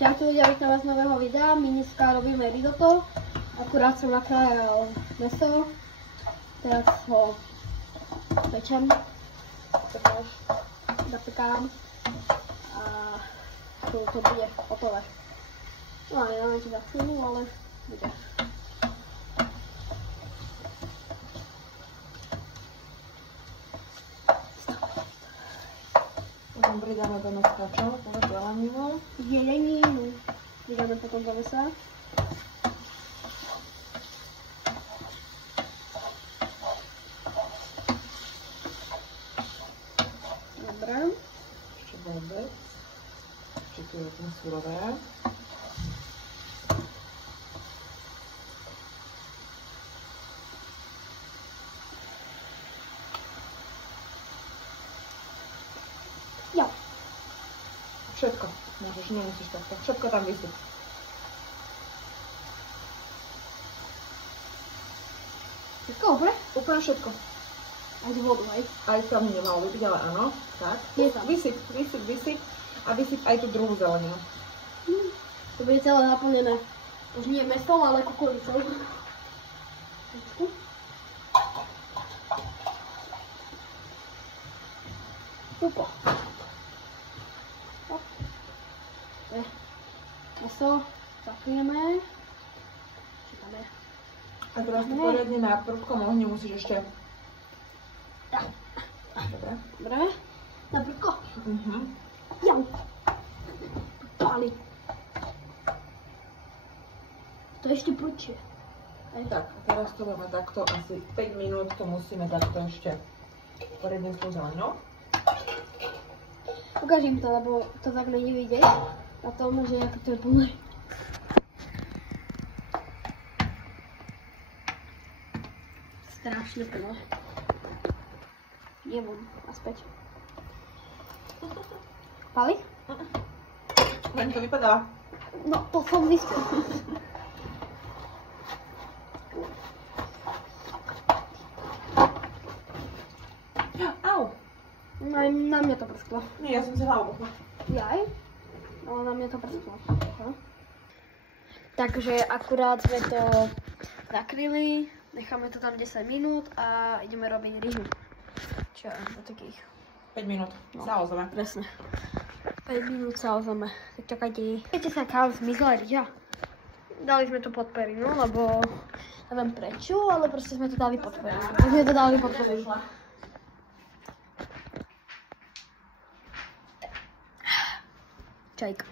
Čaute ľudia, vítam vás z nového videa. My dneska robíme risotto. Akurát som nakrájal mäso. Teraz ho pečem. Zapekám. A to bude hotové. No a neviem, či za chvíľu, ale bude. Potom pridáme do meska čo? Povedz zeleninu. Zeleninu. Pridáme potom do mesa. Dobre. Ešte vôbec. Ešte tu je ten surové. Ja. Všetko. Môžeš, nemusíš takto. Všetko tam vysyp. Všetko dobre? Úplne všetko. Aj z vodu, hej? Aj tam nemalo vypiť, ale áno. Tak. Je tam. Vysyp. A vysyp aj tú druhú zeleninu. To bude celé naplnené. Už nie mesom, ale kukuricou. Super. Meso zakrieme. Čakáme. A teraz tu poriadne na prudkom ohni musíš ešte... Tak. Dobre. Dobre. Na prudko. Jau. Páli. To je ešte prudšie. Tak, a teraz to dáme takto asi 5 minút, to musíme takto ešte poriadne s tou zeleninou. Ukážem to, lebo to tak není vidieť. A to môže, ako to je plné. Strašne plné. Nie von, a späť. Pali? Len to vypadá. No, to som zistil. Au! Na mňa to prsklo. Nie, ja som si hlavu pochla. Jaj? Ale na mňa to prsklo. Takže akurát sme to zakryli, necháme to tam 10 minút a ideme robiť rýžu. Čo je do takých 5 minút. No. Sa ozve. Presne. 5 minút sa ozveme. Tak čakajte. Viete sa, kam zmizla rýža? Dali sme to pod perinu, lebo neviem prečo, ale proste sme to dali pod perinu. Čajka.